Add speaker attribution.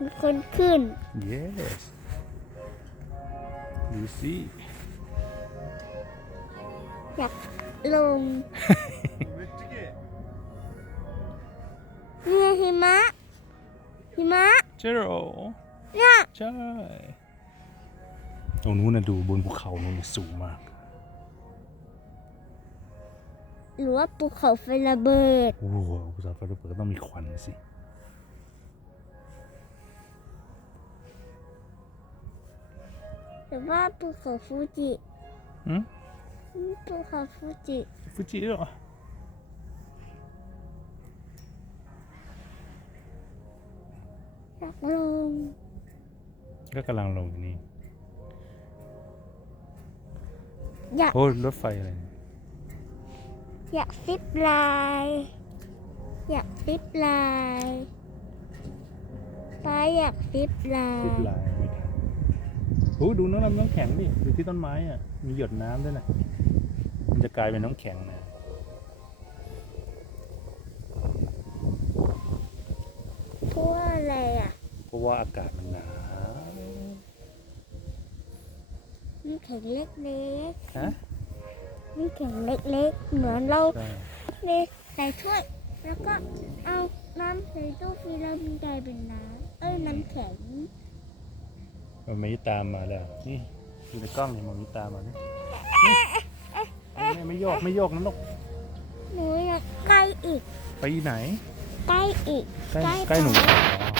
Speaker 1: มีคนขึ้น
Speaker 2: yes ดูสิ
Speaker 1: อยากลงเนี่ยหิมะ หิมะ
Speaker 2: เจโร
Speaker 1: เนี่ย
Speaker 2: ใช่ ตรงนู้นนะดูบนภูเขานู้นสูงมาก
Speaker 1: หรือว่าภูเขาไฟระเบิด
Speaker 2: โอ้โหภูเขาไฟระเบิดก็ต้องมีควันสิ
Speaker 1: หรือว่าภูเขาฟูจิ
Speaker 2: อืม
Speaker 1: ภูเขาฟูจิ
Speaker 2: ฟูจิเหรอ
Speaker 1: อยากลง
Speaker 2: ก็กำลังลงอยู่นี่
Speaker 1: อยาก
Speaker 2: โอ้ยรถไฟอะไรเนี่ย
Speaker 1: อยากซิปไลน์อยากซิปไลน์ป้าอยากซิปไล
Speaker 2: ซิป
Speaker 1: น์
Speaker 2: ไลน์ไม่ทัน โอ้ดูน้ำน้ำแข็งดิดูที่ต้นไม้อะ มีหยดน้ำด้วยนะ มันจะกลายเป็นน้ำแข็งนะ
Speaker 1: เพราะว่าอะไรอะ
Speaker 2: เพราะว่าอากาศมันหนาว
Speaker 1: น้ำแข็งเล็ก
Speaker 2: ฮะ
Speaker 1: ๆน้ำแข็งเล็กๆ เหมือนเรา
Speaker 2: ใช่
Speaker 1: เทใส่ถ้วย แล้วก็เอาน้ำใส่ตู้ฟรีแล้วมันกลายเป็นน้ำเอ้ยน้ำแข็ง
Speaker 2: มันมีตามมาแล้ว นี่อยู่ในกล้องเนี่ยมันมีตามมานี่นี่ไม่ไม่โยกไม่โยกนะลูก
Speaker 1: หนูอยากใกล้อีก
Speaker 2: ไปไหน
Speaker 1: ใกล้อีก
Speaker 2: ใกล้ใกล้หนู